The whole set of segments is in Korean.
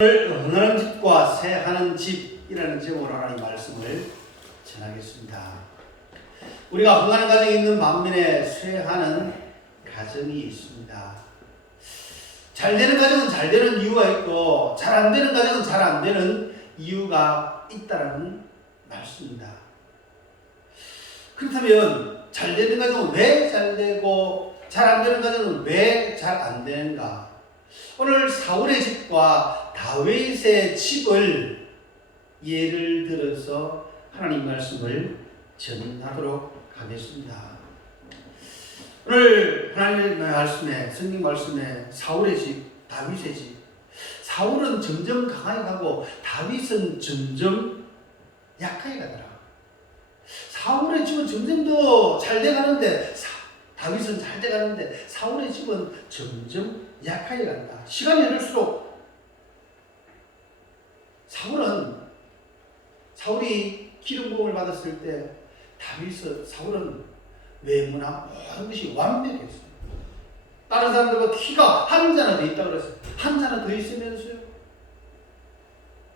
흥하는 집과 쇠하는 집이라는 제목으로 하나님 말씀을 전하겠습니다. 우리가 흥하는 가정이 있는 반면에 쇠하는 가정이 있습니다. 잘 되는 가정은 잘 되는 이유가 있고 잘 안 되는 가정은 잘 안 되는 이유가 있다는 말씀입니다. 그렇다면 잘 되는 가정은 왜 잘 되고 잘 안 되는 가정은 왜 잘 안 되는가? 오늘 사울의 집과 다윗의 집을 예를 들어서 하나님 말씀을 전하도록 하겠습니다. 오늘 하나님의 말씀에, 성경 말씀에 사울의 집, 다윗의 집. 사울은 점점 강하게 가고 다윗은 점점 약하게 가더라. 사울의 집은 점점 더 잘 돼가는데 다윗은 잘 돼가는데 사울의 집은 점점 약하게 간다. 시간이 흐를수록 사울이 기름 부음을 받았을 때 사울은 외모나 모든 것이 완벽했어요. 다른 사람들과 키가 한 자나 더 있다고 그랬어요. 한 자나 더 있으면서요.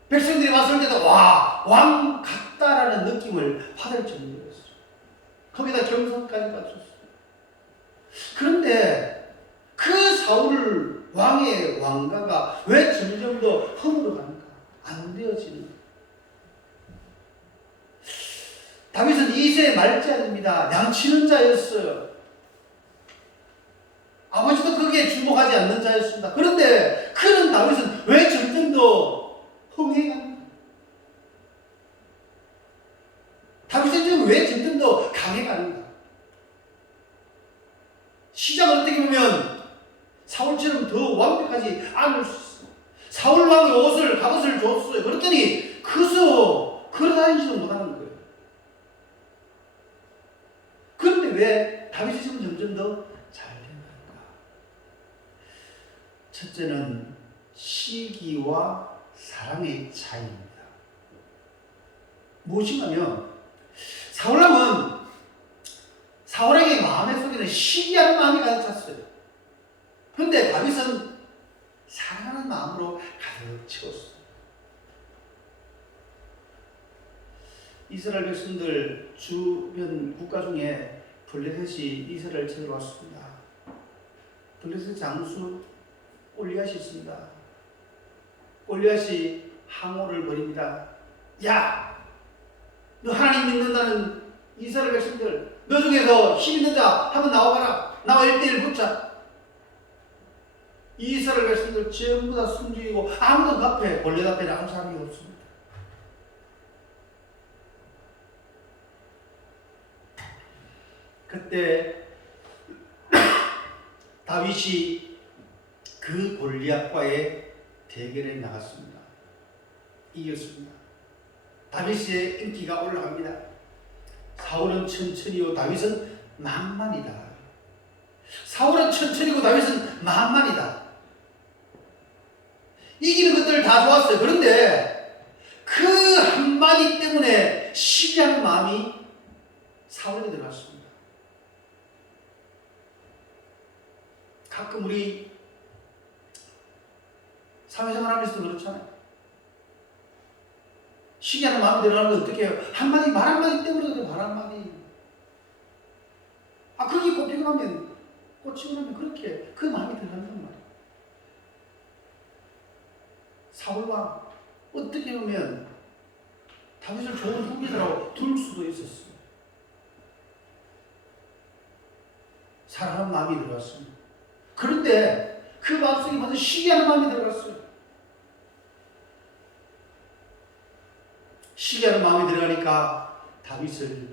백성들이 봤을 때도 왕 같다라는 느낌을 받을 정도였어요. 거기다 경성까지 갖췄어요. 그런데 그 사울 왕의 왕가가 왜 점점 더 허물어 가는가? 안 되어지는. 다윗은 이세의 말자입니다. 양치는 자였어요. 아버지도 거기에 주목하지 않는 자였습니다. 그런데 그런 다윗은 왜 점점 더 흥해갑니까? 다윗은 지금 왜 점점 더 강해가는가? 시작은 어떻게 보면 사울처럼 더 완벽하지 않을 수 있어요. 사울 왕이 갑옷을 줬어요. 그랬더니 그저 걸어다니지도 못하는 거예요. 그런데 왜 다윗이 지금 점점 더 잘 된가? 첫째는 시기와 사랑의 차이입니다. 무엇인가면 사울에게 마음의 속에는 시기하는 마음이 가득 찼어요. 그런데 다윗은 사랑하는 마음으로 가득 채웠어요. 이스라엘 백성들 주변 국가 중에 블레셋이 이스라엘 쳐들어 왔습니다. 블레셋 장수 골리앗이 있습니다. 골리앗이 항호를 벌입니다. 야! 너 하나님 믿는다는 이스라엘 백성들, 너 중에서 힘 있는 자 한번 나와봐라. 나와 1대1 붙자. 이스라엘 백성들 전부 다 숨죽이고 아무도 그 앞에 골리앗 앞에 나온 사람이 없습니다. 그때 다윗이 그 골리앗과의 대결에 나갔습니다. 이겼습니다. 다윗의 인기가 올라갑니다. 사울은 천천히요, 다윗은 만만이다. 사울은 천천히고 다윗은 만만이다. 이기는 것들 다 좋았어요. 그런데 그 한마디 때문에 시기하는 마음이 사울에게 들어갔습니다. 가끔 우리 사회생활 하면서도 그렇잖아요. 시기하는 마음이 들어가는 건 어떻게 해요? 말 한마디 때문에 그래, 말 한마디. 그렇게 꽂히고 나면 그렇게 그 마음이 들어간단 말이에요. 사울과 어떻게 보면 다윗을 좋은 후계자라고 둘 수도 있었어요. 사랑하는 마음이 들어갔습니다. 그런데 그 마음속에 먼저 시기하는 마음이 들어갔어요. 시기하는 마음이 들어가니까 다윗을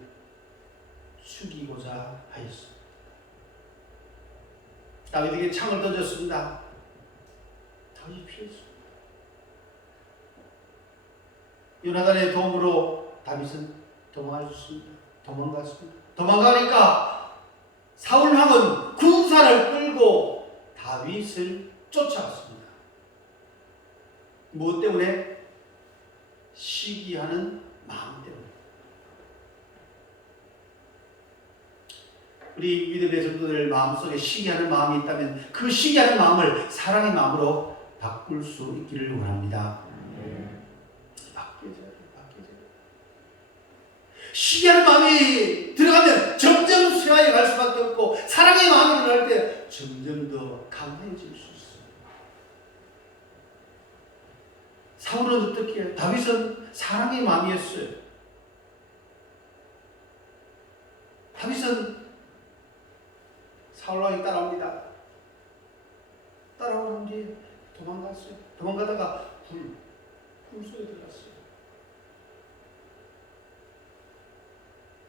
죽이고자 하였습니다. 다윗에게 창을 던졌습니다. 다윗이 피했습니다. 요나단의 도움으로 다윗은 도망갔습니다. 도망가니까 사울 왕은 군사를 끌고 다윗을 쫓아갔습니다. 무엇 때문에? 시기하는 마음 때문에. 우리 믿음의 성도들 마음속에 시기하는 마음이 있다면 그 시기하는 마음을 사랑의 마음으로 바꿀 수 있기를 원합니다. 바뀌어져야 돼. 시기하는 마음이 들어가면 점점 쇠하여 갈 수밖에 없고, 사랑의 마음이 일어날 때 점점 더 강해질 수 있어요. 사울은 어떻게 해요? 다윗은 사랑의 마음이었어요. 다윗은 사울왕이 따라옵니다. 따라오는 뒤에 도망갔어요. 도망가다가 불 속에 들어갔어요.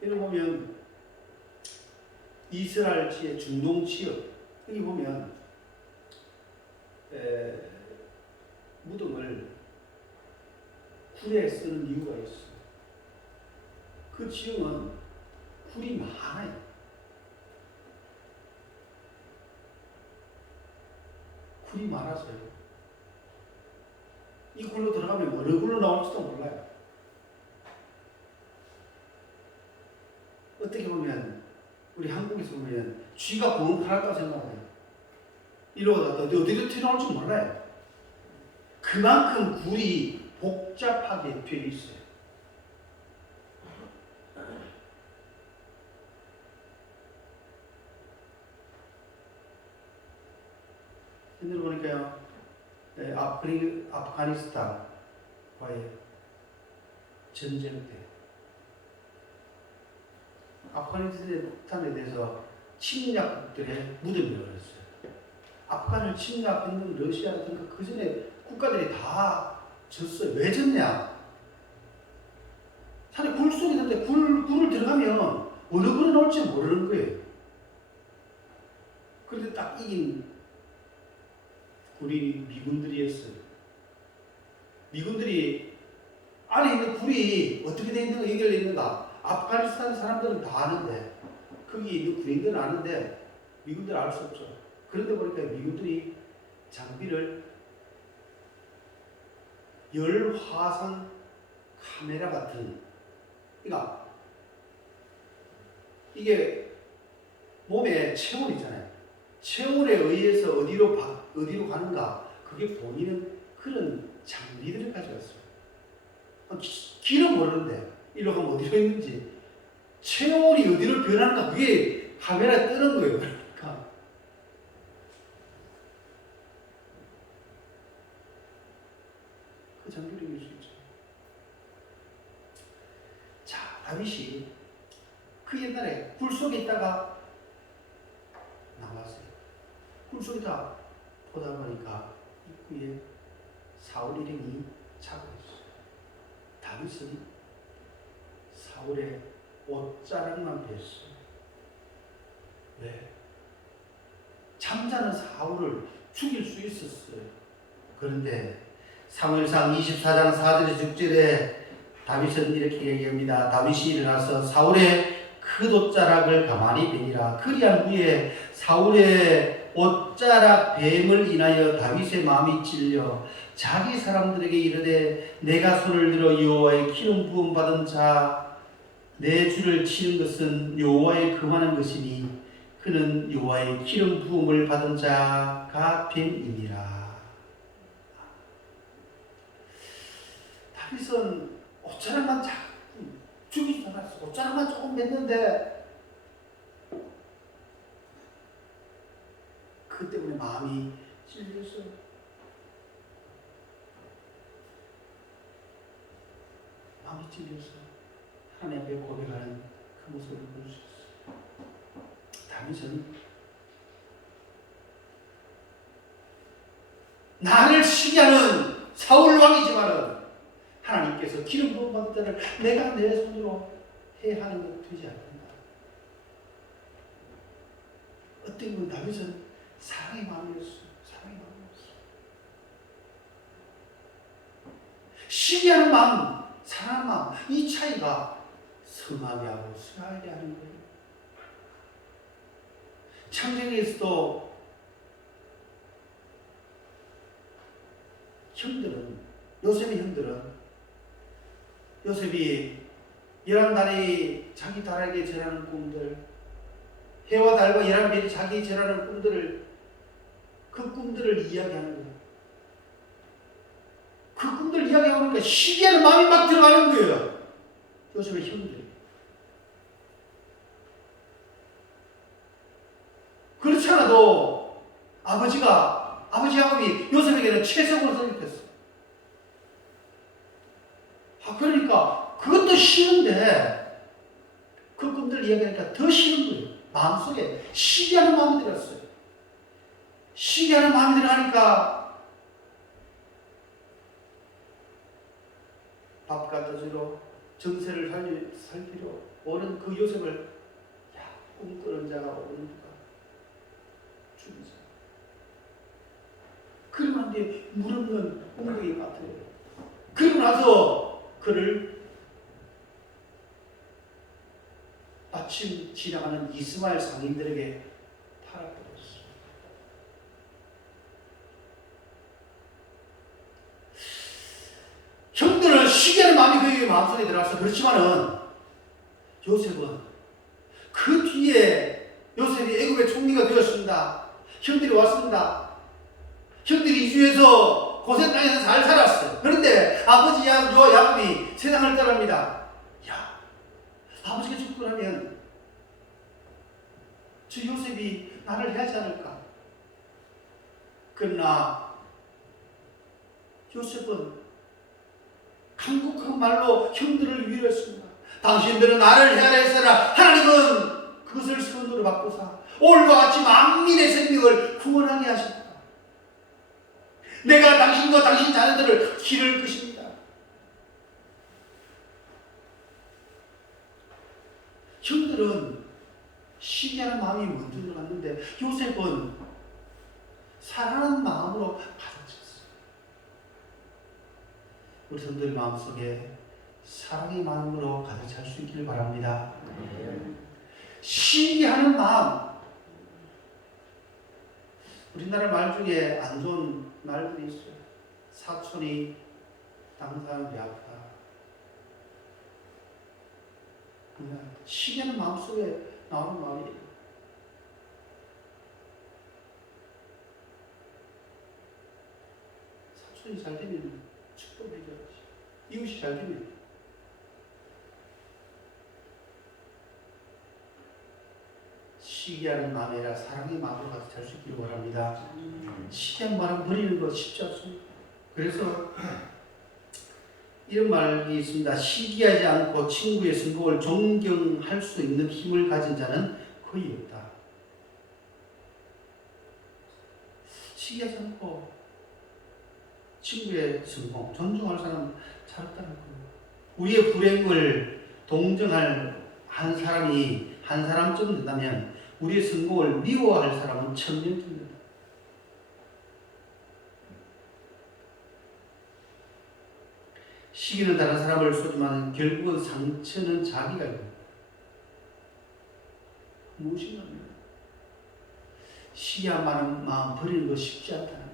이를 보면 이스라엘지의 중동 지역, 여기 보면 무덤을 굴에 쓰는 이유가 있어요. 그 지역은 굴이 많아요. 굴이 많아서요. 이 굴로 들어가면 어느 굴로 나올지도 몰라요. 어떻게 보면 우리 한국에서 보면 쥐가 구멍 하나도 생각해요. 이러고 나도 어디로 튀어나올지 몰라요. 그만큼 굴이 복잡하게 되어 있어요. 옛날에 보니까요, 아프가니스탄과의 전쟁 때 아프가니스탄에 대해서 침략국들의 무덤이라고 그랬어요. 아프간을 침략했는 러시아라든가 그 전에 국가들이 다 졌어요. 왜 졌냐? 산에 굴 속에 있는데 굴을 들어가면 어느 굴에 나올지 모르는 거예요. 그런데 딱 이긴 굴이 미군들이었어요. 미군들이 안에 있는 굴이 어떻게 되어 있는가 연결되어 있는가 아프가니스탄 사람들은 다 아는데, 거기 있는 군인들은 아는데 미군들은 알 수 없죠. 그런데 보니까 미군들이 장비를 열화상 카메라 같은, 그러니까 이게 몸에 체온 있잖아요. 체온에 의해서 어디로 가는가, 그게 보이는 그런 장비들을 가져왔어요. 길은 모르는데 이리로 가면 어디로 있는지, 체온이 어디로 변하는가 그게 카메라에 뜨는 거예요. 그러니까 그 장비를 이길 수 있죠. 자, 다윗이 그 옛날에 굴 속에 있다가 나왔어요. 굴 속에 다 보다 보니까 입구에 사울 일행이 차고 있어요. 다윗은 사울의 옷자락만 뺐어요. 왜? 잠자는 사울을 죽일 수 있었어요. 그런데 사무엘상 24장 4절에서 6절에 다윗은 이렇게 얘기합니다. 다윗이 일어나서 사울의 그 옷자락을 가만히 베니라. 그리한 후에 사울의 옷자락 뱀을 인하여 다윗의 마음이 찔려 자기 사람들에게 이르되, 내가 손을 들어 여호와의 기름 부음 받은 자 내 주를 치는 것은 여호와의 금하는 것이니 그는 여호와의 기름 부음을 받은 자가 됨이니라. 다윗은 옷자락만 죽이지 않았어. 옷자락만 조금 맸는데 그 때문에 마음이 찔렸어요. 마음이 찔렸어요. 하나님 앞에 고백하는 그 모습을 볼 수 있어요. 다윗은 나를 시기하는 사울 왕이지만은 하나님께서 기름 부음 받은 자를 내가 내 손으로 해야 하는 것 되지 않는다. 어떻게 보면 다윗은 사랑의 마음이었어요. 사랑의 마음이었어요. 시기하는 마음, 사랑하는 마음, 이 차이가 성하게 하고 수하게 하는 거예요. 창세기에서도 요셉의 형들은 요셉이 11달이 자기 딸에게 절하는 꿈들, 해와 달과 11별이 자기 절하는 꿈들을, 그 꿈들을 이야기하는 거예요. 보니까 시기하는 마음이 막 들어가는 거예요. 요셉의 형들이. 그렇지 않아도 아버지 야곱이 요셉에게는 채색으로 설립했어. 그러니까 그것도 싫은데 그 꿈들 이야기하니까 더 싫은 거예요. 마음속에 시기하는 마음이 들었어요. 시기하는 마음이 들어가니까 밥 갖다 주러 정세를 살피러 오는 그 요셉을 꿈꾸는 자가 오는가 죽이자. 그러면 안 돼. 물 없는 웅덩이 같아요. 그러고 나서 그를 마침 지나가는 이스마엘 상인들에게 팔아버렸어. 형들은 시기하는 마음이 그의 마음속에 들어가서 그렇지만은 요셉은 그 뒤에 요셉이 애굽의 총리가 되었습니다. 형들이 왔습니다. 형들이 이주해서 고센 땅에서 잘 살았어요. 그런데 아버지 야곱이 세상을 떠납니다. 아버지가 죽고 나면 저 요셉이 나를 해하지 않을까? 그러나 요셉은 간곡한 말로 형들을 위로했습니다. 당신들은 나를 해하라 했으나 하나님은 그것을 선으로 바꾸사 오늘과 같이 만민의 생명을 구원하게 하십니다. 내가 당신과 당신 자녀들을 기를 것입니다. 형들은 시기하는 마음이 먼저 들어갔는데 요셉은 사랑하는 마음으로 가득 찼어요. 우리 성도의 마음속에 사랑의 마음으로 가득 찰 수 있기를 바랍니다. 시기하는 마음. 우리나라 말 중에 안 좋은 말들이 있어요. 사촌이 당사는 배 아프다. 시기하는 마음속에 나오는 말이에요. 사촌이 잘 되면 축복해줘야지. 이웃이 잘 되면. 시기하는 마음이라 사랑의 마음으로 가득 찰 수 있기를 바랍니다. 시기한 마음 버리는 거 쉽지 않습니다. 그래서 이런 말이 있습니다. 시기하지 않고 친구의 성공을 존경할 수 있는 힘을 가진 자는 거의 없다. 시기하지 않고 친구의 성공, 존중할 사람 잘했다는 거예요. 우리의 불행을 동정할 한 사람이 한 사람쯤 된다면 우리의 성공을 미워할 사람은 1000명쯤 된다. 시기는 다른 사람을 쏘지만 결국은 상처는 자기가 입는다. 무엇인가? 시기한 마음 버리는 거 쉽지 않다는 거예요.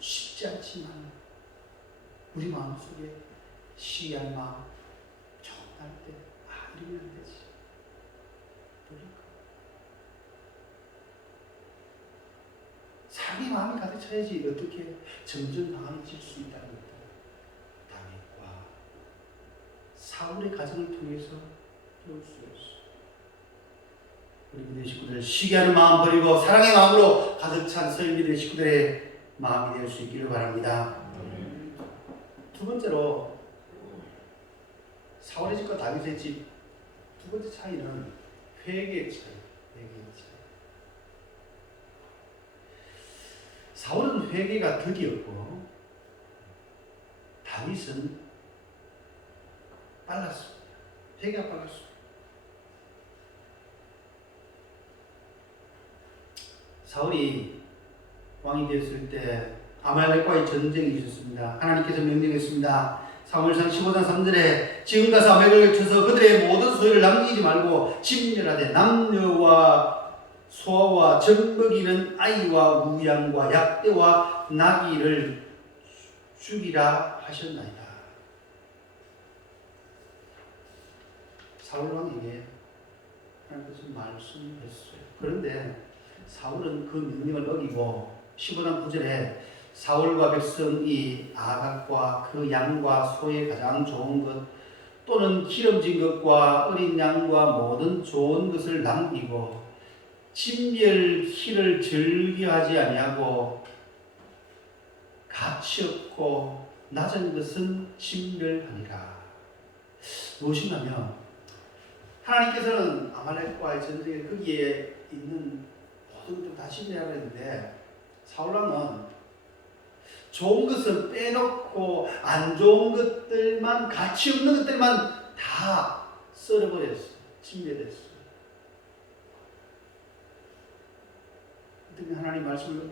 쉽지 않지만 우리 마음속에 시기한 마음 좋은 때 이러면 안 되지. 그러니까 사랑의 마음이 가득 차야지 어떻게 점점 강해질 수 있다는 것도 다윗과 사울의 가정을 통해서 배울 수 있어. 우리 믿는 식구들 시기하는 마음 버리고 사랑의 마음으로 가득 찬 서인 믿는 식구들의 마음이 될 수 있기를 바랍니다. 두 번째로 사울의 집과 다윗의 집 두 번째 차이는 회개의 차이. 사울은 회개가 덕이었고 다윗은 빨랐습니다. 회개가 빨랐습니다. 사울이 왕이 되었을 때 아말렉과의 전쟁이 있었습니다. 하나님께서 명령했습니다. 사무엘상 15장 3절에 지금 가서 아말렉을 쳐서 그들의 모든 소유를 남기지 말고 진멸하되 남녀와 소아와 젖먹이는 아이와 우양과 약대와 나귀를 죽이라 하셨나이다. 사울 왕에게 하나님께서 말씀했어요. 그런데 사울은 그 명령을 어기고 15장 9절에 사울과 백성이 아각과 그 양과 소의 가장 좋은 것 또는 기름진 것과 어린 양과 모든 좋은 것을 남기고 진멸 희를 즐겨하지 아니하고 가치 없고 낮은 것은 진멸하니라. 무엇이냐면 하나님께서는 아말렉과의 전쟁에 거기에 있는 모든 것을 다 진멸하라 했는데 사울왕은 좋은 것을 빼놓고 안 좋은 것들만 가치 없는 것들만 다 썰어버렸어요. 진멸했어요. 그때 하나님 말씀을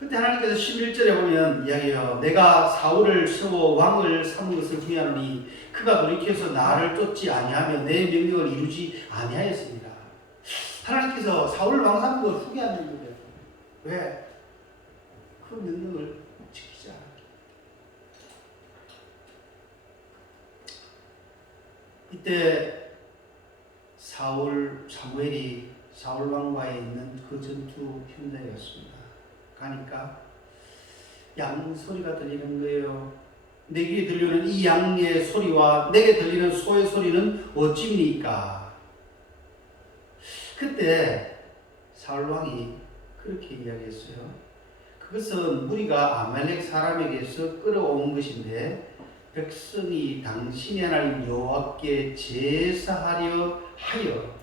그때 하나님께서 11절에 보면 이야기해요. 내가 사울을 세워 왕을 삼은 것을 후회하노니 그가 돌이켜서 나를 쫓지 아니하며 내 명령을 이루지 아니하였습니다. 하나님께서 사울을 왕 삼은 걸 후회하는 거예요. 왜? 그 명령을 지키지 않았기. 이때 사무엘이 사울 왕과에 있는 그 전투 현장에 갔습니다. 가니까 양 소리가 들리는 거예요. 내 귀에 들리는 이 양의 소리와 내게 들리는 소의 소리는 어찌입니까? 그때 사울 왕이 그렇게 이야기했어요. 그것은 무리가 아말렉 사람에게서 끌어온 것인데 백성이 당신의 하나님 여호와께 제사하려 하여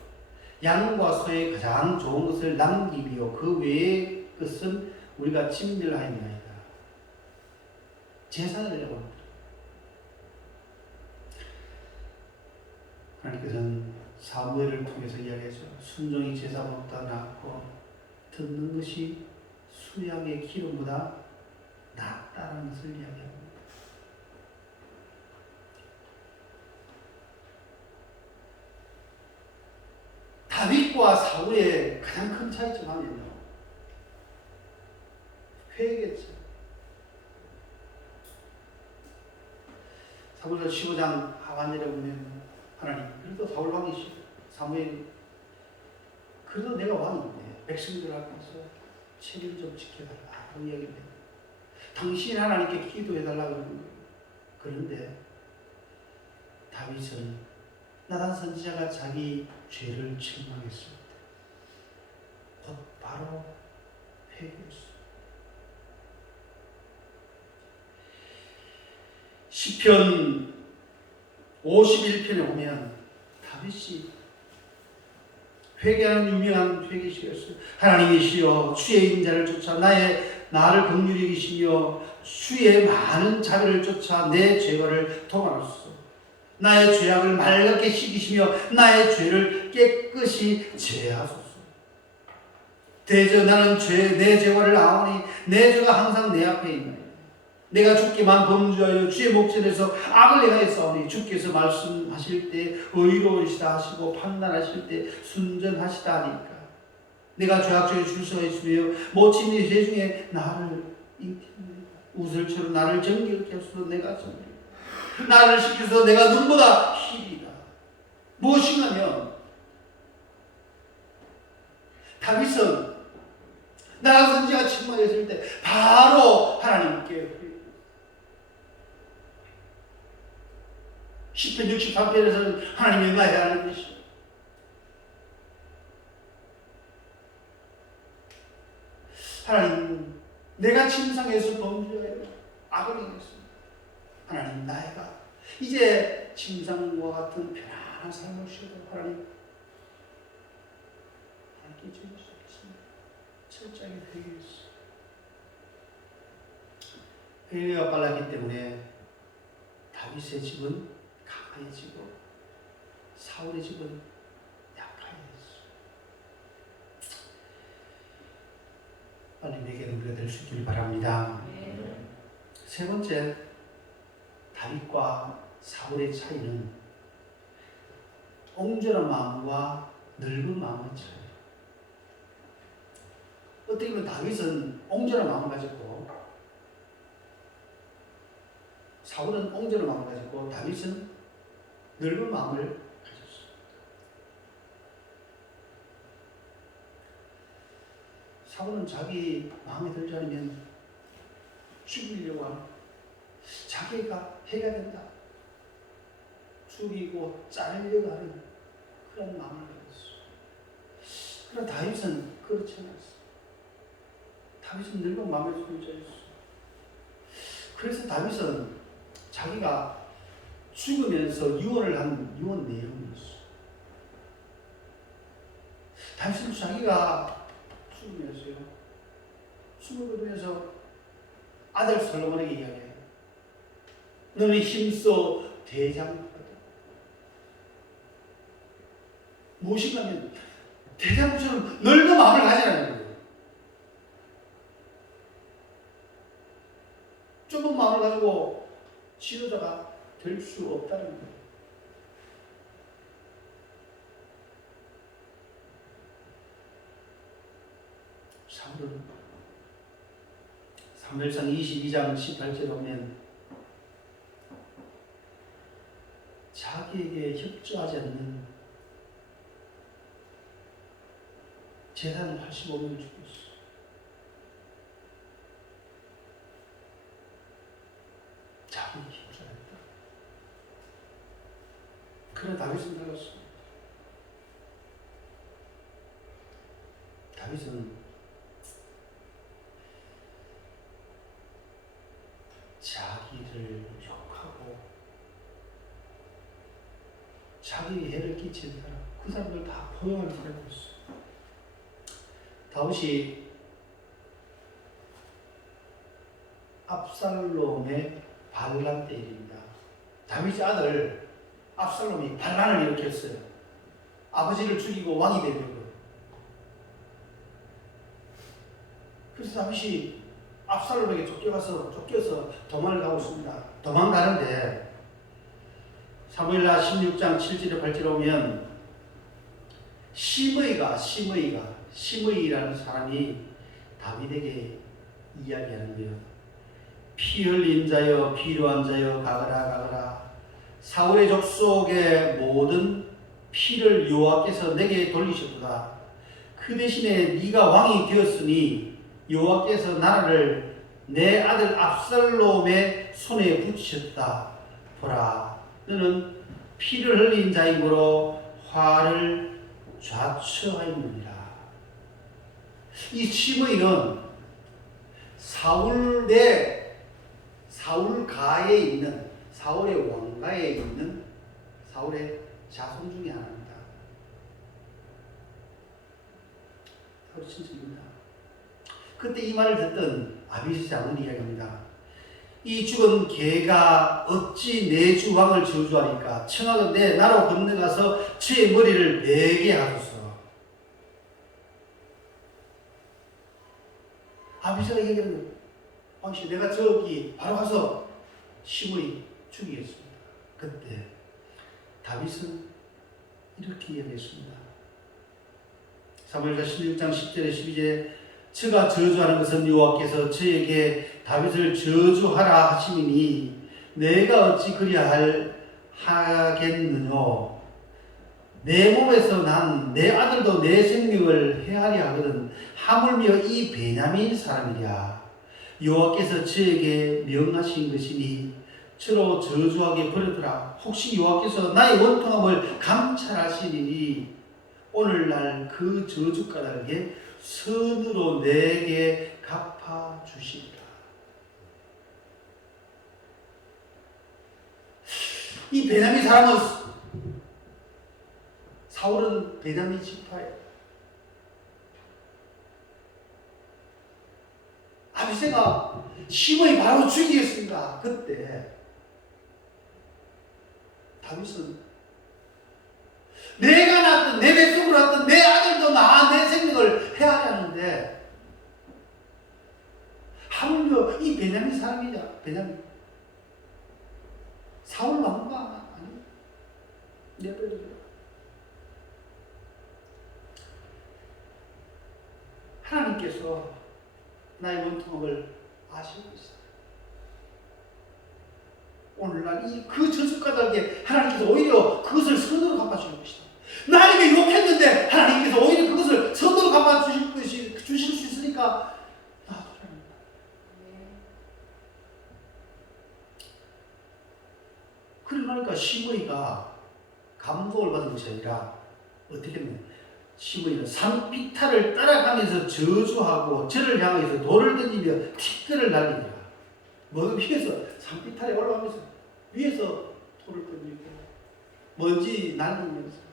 양과 소의 가장 좋은 것을 남기며 그 외의 것은 우리가 진멸하였나이다. 제사를 하려고 합니다. 하나님께서는 사무엘을 통해서 이야기하죠. 순종이 제사보다 낫고 듣는 것이 수양의 기름보다 낫다는 것을 이야기합니다. 다윗과 사울의 가장 큰 차이점 하면요. 회개죠. 사무엘 15장 하반절에 보면 하나님 그래도 사울 왕이시고 사무엘 그래도 내가 왕인데 백성들 앞에서 책임 좀 지켜달라고 이야기합니다. 당신 하나님께 기도해달라고 그러는 거예요. 그런데 다윗은 나단 선지자가 자기 죄를 책망했을 때 곧 바로 회개했어요. 시편 51편에 보면 다윗이 회개하는 유명한 회개시였어요. 하나님이시여 주의 인자를 쫓아 나를 긍휼히 여기시며 주의 많은 자비를 쫓아 내 죄를 통하소서. 나의 죄악을 맑게 씻기시며 나의 죄를 깨끗이 제하소서. 대저 나는 내 죄과를 아오니 내 죄가 항상 내 앞에 있나이다. 내가 주께만 범죄하여 주의 목전에서 악을 행하였사오니 주께서 말씀하실 때 의로우시다 하시고 판단하실 때 순전하시다 하니까 내가 죄악 중에 줄서 있으며 모친 이 죄 중에 나를 인티합니다. 우슬처럼 나를 정결케 하소서. 내가 정결 나를 시켜서 내가 눈보다 희리다. 무엇이냐면 다윗은 나가 선지가 책망했을 때 바로 하나님께 시편 63편에서는 하나님이 응하여야 하는 것이죠. 하나님 내가 침상에서 범죄하여 악을 행했습니다. 하나님 나이가 이제 침상과 같은 편안한 삶을 쉬어도 하나님께 주실 수 있습니다. 철저하게 회개했어요. 회개가 빨랐기 때문에 다윗의 집은 강해지고 사울의 집은 약해졌어요. 빨리 회개는 우리가 될 수 있기를 바랍니다. 세 번째, 다윗과 사울의 차이는 옹졸한 마음과 넓은 마음의 차이. 어떻게 보면 다윗은 옹졸한 마음을 가졌고 사울은 옹졸한 마음을 가졌고 다윗은 넓은 마음을 가졌습니다. 사울은 자기 마음에 들지 않으면 죽이려고 하는, 자기가 해야 된다, 죽이고 자르려고 하는 그런 마음을 가졌어. 그러나 다윗은 그렇지 않았어. 다윗은 늙은 마음의 소유자였어. 그래서 다윗은 자기가 죽으면서 유언을 한 유언 내용이었어. 다윗은 자기가 죽으면서 아들 솔로몬에게 이야기해요. 너는 힘써 대장부하다. 무엇인가면 대장부처럼 넓은 마음을 가지라는 거예요. 좁은 마음을 가지고 지도자가 될 수 없다는 거예요. 사울은 사무엘상 22장 18절에 보면 자기에게 협조하지 않는 제사장 85명을 죽였어. 자기에게 협조했다. 그러나 다윗은 달랐어. 다윗은 자기를 욕하고 자기에게 해를 끼친 사람, 그 사람들 다 포용하는 사람이었어. 다윗이 압살롬의 반란 때 일입니다. 다윗의 아들 압살롬이 반란을 일으켰어요. 아버지를 죽이고 왕이 되려고. 그래서 다윗이 압살롬에게 쫓겨서 도망을 가고 있습니다. 도망가는데 사무엘하 16장 7절에 8절에 오면 시므이라는 사람이 다윗에게 이야기하는 거예요. 피 흘린 자여, 필요한 자여, 가거라. 사울의 족속의 모든 피를 여호와께서 내게 돌리셨도다. 그 대신에 네가 왕이 되었으니 여호와께서 나라를 내 아들 압살롬의 손에 붙이셨다. 보라, 너는 피를 흘린 자이므로 화를 좌처하였느니라. 이 시므이는 사울가에 있는, 사울의 왕가에 있는 사울의 자손 중에 하나입니다. 사울의 친척입니다. 그때 이 말을 듣던 아비스 장군이 이야기합니다. 이 죽은 개가 어찌 내 주 왕을 저주하니까 청하건대 나로 건너가서 저의 머리를 베게 하소서. 아비스가 얘기하는, 왕씨 내가 저기 바로 가서 시므이 죽이겠습니다. 그때 다윗은 이렇게 이야기했습니다. 사무엘상 16장 10절에 12절에 저가 저주하는 것은 여호와께서 저에게 다윗을 저주하라 하시니 내가 어찌 그리야 하겠느뇨. 내 몸에서 난 내 아들도 내 생명을 해하려 하거든 하물며 이 베냐민 사람이랴. 여호와께서 저에게 명하신 것이니 저로 저주하게 버려두라. 혹시 여호와께서 나의 원통함을 감찰하시니 오늘날 그 저주 까닭에 선으로 내게 갚아주시리라. 이 베냐민 사람은, 사울은 베냐민 지파예요. 아비새가 시므이 바로 죽이겠습니다. 그때 다윗은 내가 낳았던, 내 뱃속으로 낳았던 내 아들도 내 생명을 해하려는데 하물며 이 베냐민 사람이냐, 베냐민 사울 왕가 아니 내버려둬. 하나님께서 나의 원통함을 아시고 있어요. 오늘날 그 저주까닭에 하나님께서 오히려 그것을 선으로 갚아주실 것이다. 나에게 욕했는데 하나님께서 오히려 그것을 선으로 갚아주실 수 있으니까 있으니까 놔두라는 거야. 그러니까 시므이가 감동을 받은 것이 아니라 어떻게 하면 시므이는 산비탈을 따라가면서 저주하고 저를 향해서 돌을 던지며 티끌을 날리니라. 뭐 위에서 산비탈에 올라가면서 위에서 돌을 던지고 먼지 날리면서.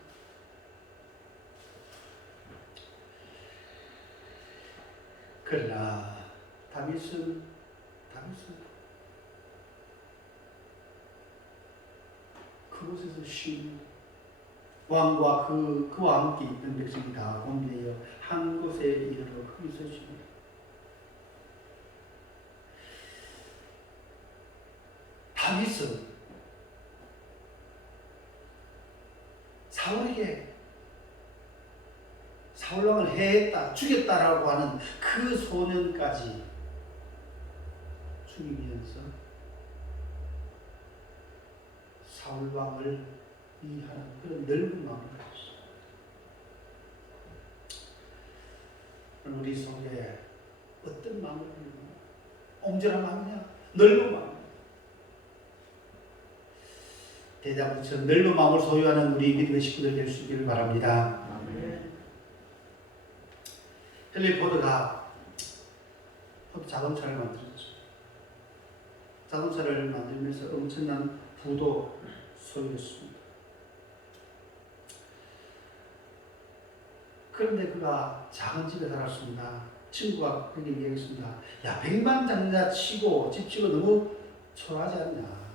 그러나 다윗은 그곳에서 쉰 왕과 그와 함께 있던 백성이 다 공개하여 한 곳에 이르러 거기서 쉽니다. 다윗은 사울에게 사울왕을 해했다, 죽였다라고 하는 그 소년까지 죽이면서 사울왕을 위하는 그런 넓은 마음을 가졌습니다. 우리 속에 어떤 마음을 가지고 옹졸한 마음이냐? 넓은 마음. 대자부처럼 넓은 마음을 소유하는 우리 믿음의 식구들 될 수 있기를 바랍니다. 헨리 포드가 자동차를 만들었죠. 자동차를 만들면서 엄청난 부도 소유했습니다. 그런데 그가 작은 집에 살았습니다. 친구가 그렇게 얘기했습니다. 야, 백만장자 치고 집 치고 너무 초라하지 않냐.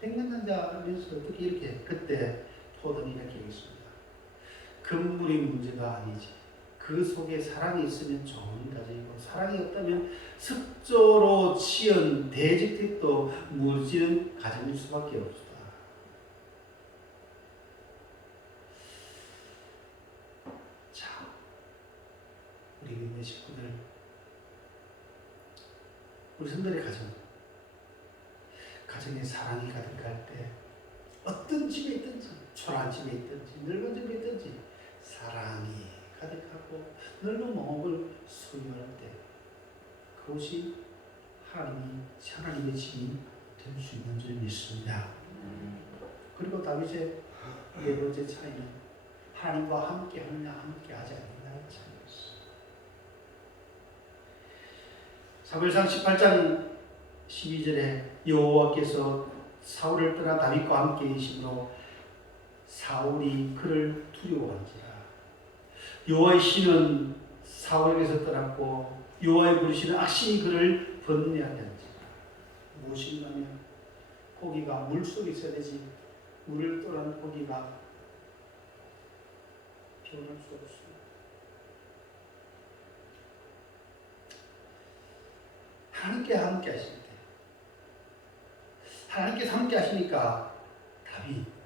백만장자면서 어떻게 이렇게. 그때 포드는 이렇게 얘기했습니다. 건물이 문제가 아니지. 그 속에 사랑이 있으면 좋은 가정이고, 사랑이 없다면 습조로 치은 대저택도 무너지는 가정일 수밖에 없다. 자, 우리 믿는 식구들, 우리 성들의 가정에 사랑이 가득할 때, 어떤 집에 있든지, 초라한 집에 있든지, 넓은 집에 있든지 사랑이 가득하고 넓은 마음을 소유할 때, 그것이 하나님의 집이 될 수 있는 줄 믿습니다. 그리고 다윗의 네 번째 차이는 하나님과 함께 하느냐 함께 하지 않느냐의 차이였어요. 사무엘상 18장 12절에 여호와께서 사울을 떠나 다윗과 함께 계심으로 사울이 그를 두려워한지라. 여호와의 신은 사울에게서 떠났고 여호와의 부르시는 악신이 그를 번뇌하게 한지라. 무엇인가면 고기가 물속에 있어야 되지, 물을 떠난 고기가 변할 수 없습니다. 하나님께 함께 하실 때, 하나님께서 함께 하시니까 다윗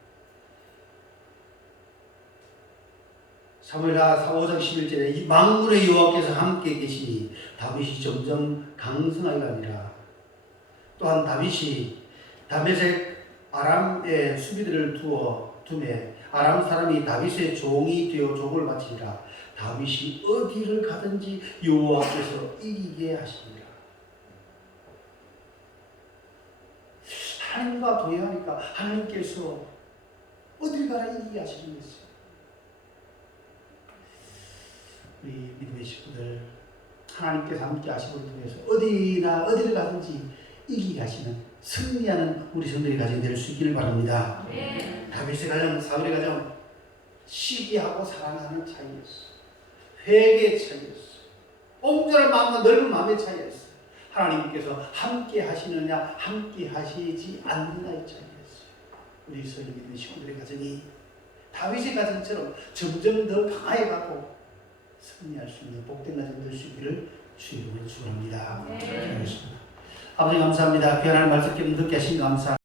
사무엘하 5장 11절에 이 만군의 여호와께서 함께 계시니 다윗이 점점 강성하기가 아니라, 또한 다윗이 다메섹 아람의 수비들을 두매 아람 사람이 다윗의 종이 되어 종을 바치니라. 다윗이 어디를 가든지 여호와께서 이기게 하시니라. 하나님과 동행하니까 하나님께서 어딜 가나 이기게 하시는 것이죠. 우리 믿음의 식구들, 하나님께서 함께 하심을 통해서 어디를 가든지 이기게 하시는, 승리하는 우리 성도의 가정이 될 수 있기를 바랍니다. 다윗의 가정, 사울의 가정, 시기하고 사랑하는 차이였어요. 회개의 차이였어요. 옹졸한 마음과 넓은 마음의 차이였어요. 하나님께서 함께 하시느냐 함께 하시지 않느냐의 차이였어요. 우리 성도 믿는 식구들의 가정이 다윗의 가정처럼 점점 더 강화해가고 승리할 수 있는 복된 가정 될 수 있기를 주님으로 축원합니다. 기도하겠습니다. 아버지 감사합니다. 귀한 하나님 말씀 듣게 하신 감사.